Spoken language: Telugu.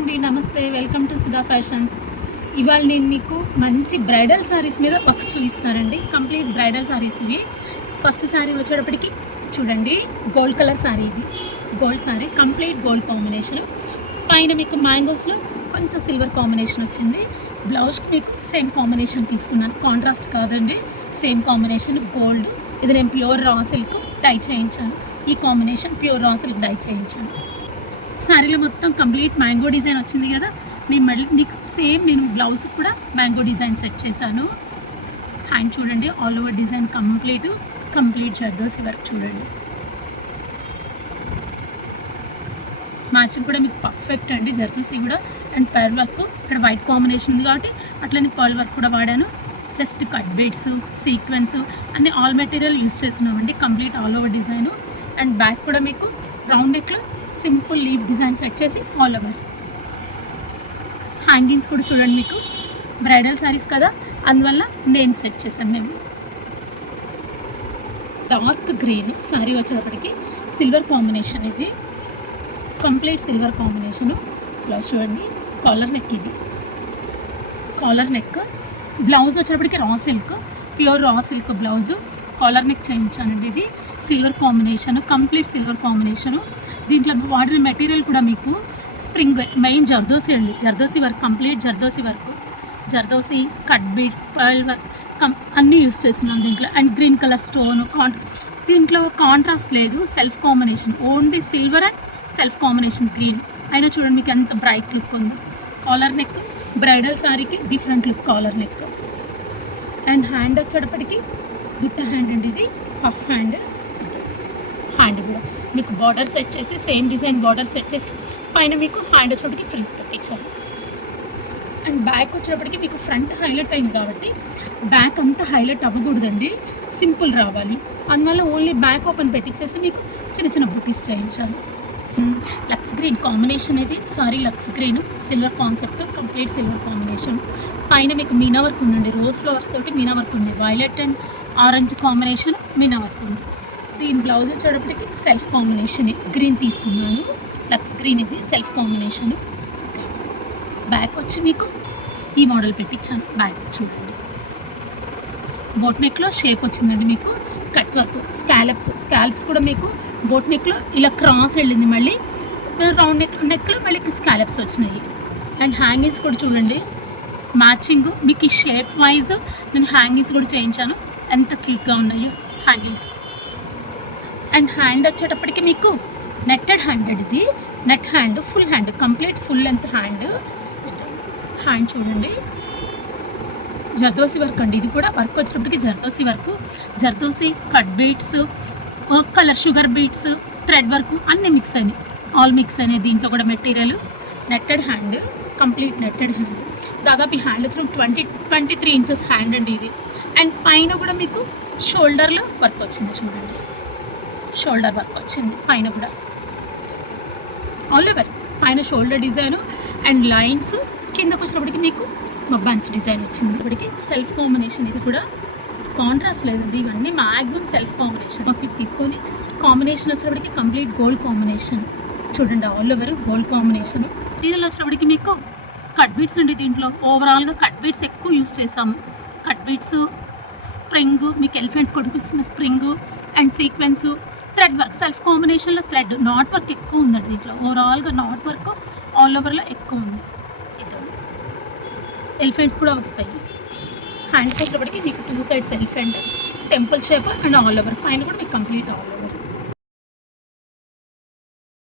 అండి, నమస్తే. Welcome to Sudha fashions. ఇవాళ నేను మీకు మంచి బ్రైడల్ శారీస్ మీద వర్క్స్ చూపిస్తానండి. కంప్లీట్ బ్రైడల్ శారీస్ ఇవి. ఫస్ట్ శారీ వచ్చేటప్పటికి చూడండి, గోల్డ్ కలర్ శారీ. ఇది gold sari, complete gold combination. పైన మీకు మ్యాంగోస్లో కొంచెం సిల్వర్ కాంబినేషన్ వచ్చింది. బ్లౌజ్కి మీకు సేమ్ కాంబినేషన్ తీసుకున్నాను, కాంట్రాస్ట్ కాదండి, సేమ్ కాంబినేషన్ గోల్డ్. ఇది నేను ప్యూర్ రా సిల్క్ డై చేయించాను. ఈ combination pure raw silk dye చేయించాను. శారీలో మొత్తం కంప్లీట్ మ్యాంగో డిజైన్ వచ్చింది కదా. నేను మళ్ళీ నీకు సేమ్ నేను బ్లౌజ్ కూడా మ్యాంగో డిజైన్ సెట్ చేశాను. హ్యాండ్ చూడండి, all over design complete zardozi work చూడండి. మ్యాచింగ్ కూడా మీకు పర్ఫెక్ట్ అండి, జర్దోసి కూడా. అండ్ పర్ల్ వర్క్ ఇక్కడ వైట్ కాంబినేషన్ ఉంది కాబట్టి అట్లనే పర్ల్ వర్క్ కూడా వాడాను. జస్ట్ కట్ బీడ్స్, సీక్వెన్స్ అన్ని ఆల్ మెటీరియల్ యూస్ చేస్తున్నామండి. Complete all over design. And back కూడా మీకు రౌండ్ నెక్లో సింపుల్ లీఫ్ డిజైన్ సెట్ చేసి ఆల్ ఓవర్. హ్యాంగింగ్స్ కూడా చూడండి, మీకు బ్రైడల్ శారీస్ కదా, అందువల్ల నేమ్ సెట్ చేసాం మేము. డార్క్ గ్రీన్ శారీ వచ్చేటప్పటికి సిల్వర్ కాంబినేషన్. ఇది కంప్లీట్ సిల్వర్ కాంబినేషను. బ్లౌజ్ చూడండి, కాలర్ నెక్. ఇది కాలర్ నెక్. బ్లౌజ్ వచ్చేటప్పటికి raw silk, pure raw silk blouse. Collar neck చేయించానండి. ఇది silver combination, complete silver combination. దీంట్లో వాడిన మెటీరియల్ కూడా మీకు స్ప్రింగ్, మెయిన్ జర్దోసి అండి. Zardozi work, complete zardozi work. Zardozi, cut beads, pearl work అన్నీ యూస్ చేస్తున్నాం దీంట్లో. And green colour stone. దీంట్లో కాంట్రాస్ట్ లేదు, self combination, only silver and self combination green. అయినా చూడండి మీకు ఎంత బ్రైట్ లుక్ ఉందో. కాలర్ నెక్, బ్రైడల్ శారీకి different look collar neck. And hand వచ్చేటప్పటికి బుట్ట హ్యాండ్ అండి. ఇది పఫ్ హ్యాండ్. హ్యాండ్ కూడా మీకు బార్డర్ సెట్ చేసి, సేమ్ డిజైన్ బార్డర్ సెట్ చేసి పైన మీకు హ్యాండ్ వచ్చేటప్పటికి ఫ్రిల్స్ పెట్టించారు. అండ్ బ్యాక్ వచ్చేటప్పటికి మీకు ఫ్రంట్ హైలైట్ అయింది కాబట్టి బ్యాక్ అంతా హైలైట్ అవ్వకూడదండి, సింపుల్ రావాలి. అందువల్ల ఓన్లీ బ్యాక్ ఓపెన్ పెట్టించేసి మీకు చిన్న చిన్న బుటీస్ చేయించాను. Lux green combination. ఇది sari lux green, silver concept, complete silver combination. పైన మీకు మీనా వర్క్ ఉందండి, రోజ్ ఫ్లవర్స్ తోటి మీనా వర్క్ ఉంది. Violet and orange combination meena work ఉంది. దీని బ్లౌజ్ వచ్చేటప్పటికి సెల్ఫ్ కాంబినేషన్ గ్రీన్ తీసుకున్నాను, లక్స్ గ్రీన్. ఇది సెల్ఫ్ కాంబినేషన్. బ్యాక్ వచ్చి మీకు ఈ మోడల్ పెట్టించాను. బ్యాక్ చూడండి, బోట్ నెక్లో షేప్ వచ్చిందండి మీకు. కట్ వర్క్, స్కాలప్స్ కూడా మీకు బోట్ నెక్లో ఇలా క్రాస్ వెళ్ళింది. మళ్ళీ రౌండ్ నెక్లో మళ్ళీ స్కాలప్స్ వచ్చినాయి. అండ్ హ్యాంగింగ్స్ కూడా చూడండి మ్యాచింగ్. మీకు ఈ షేప్ వైజ్ నేను హ్యాంగింగ్స్ కూడా చేయించాను, ఎంత క్యూట్గా ఉన్నాయో హ్యాంగింగ్స్. అండ్ హ్యాండ్ వచ్చేటప్పటికి మీకు నెట్టెడ్ హ్యాండ్. ఇది net hand, full hand, complete full length hand. Hand చూడండి, జర్దోసి వర్క్ అండి. ఇది కూడా వర్క్ వచ్చేటప్పటికి zardozi work. Zardozi, cut beads, colour sugar beads, thread work అన్నీ మిక్స్ అయినాయి, ఆల్ మిక్స్ అయినాయి. దీంట్లో కూడా material netted hand, complete netted hand. దాదాపు ఈ హ్యాండ్ వచ్చిన 23 ఇంచెస్ హ్యాండ్ అండి ఇది. అండ్ పైన కూడా మీకు షోల్డర్లో వర్క్ వచ్చింది చూడండి, షోల్డర్ వర్క్ వచ్చింది పైన కూడా. ఆల్ ఓవర్ పైన షోల్డర్ డిజైను అండ్ లైన్స్. కిందకు వచ్చినప్పటికి మీకు మా బంచ్ డిజైన్ వచ్చింది. ఇప్పటికి సెల్ఫ్ కాంబినేషన్. ఇది కూడా కాంట్రాస్ట్ లేదండి, ఇవన్నీ మ్యాక్సిమం సెల్ఫ్ కాంబినేషన్. అసలు తీసుకొని కాంబినేషన్ వచ్చినప్పటికి కంప్లీట్ గోల్డ్ కాంబినేషన్ చూడండి, ఆల్ ఓవర్ గోల్డ్ కాంబినేషన్. దీనిలో వచ్చినప్పటికి మీకు కట్ బీడ్స్ అండి. దీంట్లో ఓవరాల్గా కట్ బీడ్స్ ఎక్కువ యూస్ చేసాము. కట్ బీడ్స్, స్ప్రింగ్, మీకు ఎలిఫెంట్స్ కొట్టుకొచ్చిన spring and sequence, thread work, self కాంబినేషన్లో థ్రెడ్, నాట్ వర్క్ ఎక్కువ ఉందండి దీంట్లో. ఓవరాల్గా నాట్ వర్క్ ఆల్ ఓవర్లో ఎక్కువ ఉంది. ఎలిఫెంట్స్ కూడా వస్తాయి. హ్యాండ్కి వచ్చేటప్పటికి మీకు 2 sides elephant, temple shape and all over. పైన కూడా మీకు కంప్లీట్ ఆల్ ఓవర్.